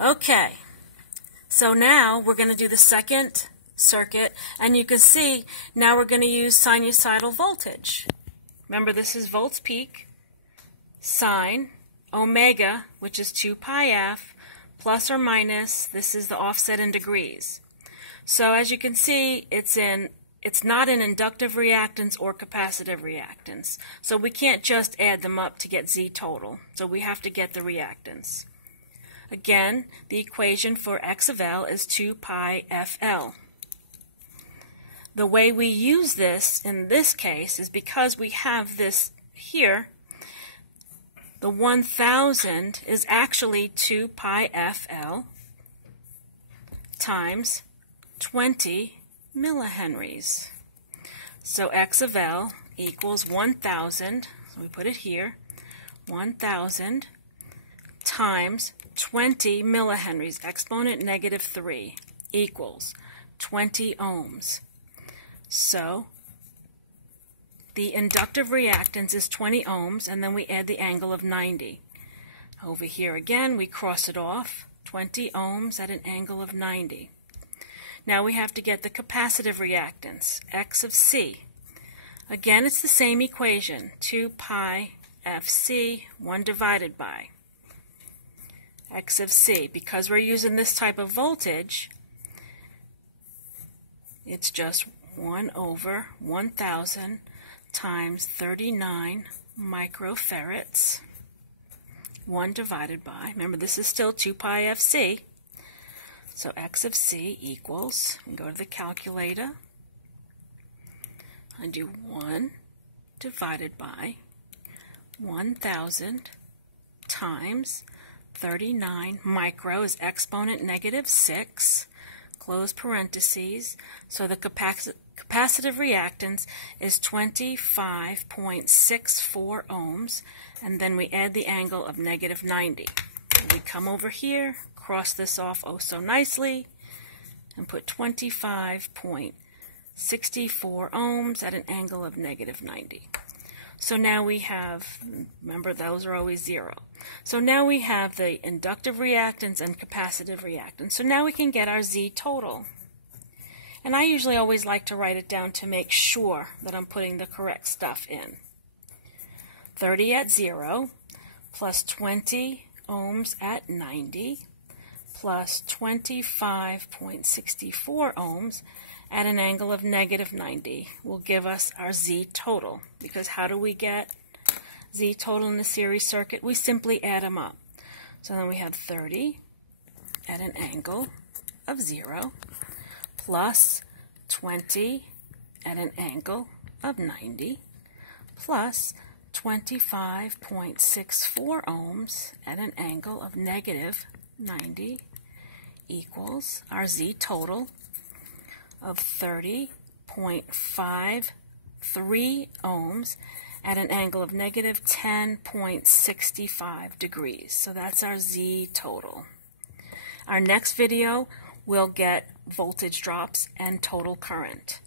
Okay, so now we're going to do the second circuit, and you can see now we're going to use sinusoidal voltage. Remember, this is volts peak, sine, omega, which is 2 pi f, plus or minus, this is the offset in degrees. So as you can see, it's not in inductive reactance or capacitive reactance. So we can't just add them up to get Z total. So we have to get the reactance. Again, the equation for X of L is 2 pi FL. The way we use this in this case is because we have this here, the 1000 is actually 2 pi FL times 20 millihenries. So X of L equals 1000, so we put it here, 1000 times 20 millihenries, exponent negative 3, equals 20 ohms. So the inductive reactance is 20 ohms, and then we add the angle of 90. Over here again, we cross it off, 20 ohms at an angle of 90. Now we have to get the capacitive reactance, X of C. Again, it's the same equation, 2 pi FC, 1 divided by X of C. Because we're using this type of voltage, it's just 1 over 1000 times 39 microfarads, 1 divided by, remember this is still 2 pi FC, so X of C equals, and go to the calculator, and do 1 divided by 1000 times 39 micro is exponent negative 6, close parentheses, so the capacitive reactance is 25.64 ohms, and then we add the angle of negative 90. And we come over here, cross this off oh so nicely, and put 25.64 ohms at an angle of negative 90. So now we have, remember those are always 0. So now we have the inductive reactance and capacitive reactance. So now we can get our Z total. And I usually always like to write it down to make sure that I'm putting the correct stuff in. 30 at 0 plus 20 ohms at 90 plus 25.64 ohms at an angle of negative 90 will give us our Z total. Because how do we get Z total in the series circuit? We simply add them up. So then we have 30 at an angle of 0 plus 20 at an angle of 90 plus 25.64 ohms at an angle of negative 90 equals our Z total of 30.53 ohms at an angle of negative 10.65 degrees. So that's our Z total. Our next video will get voltage drops and total current.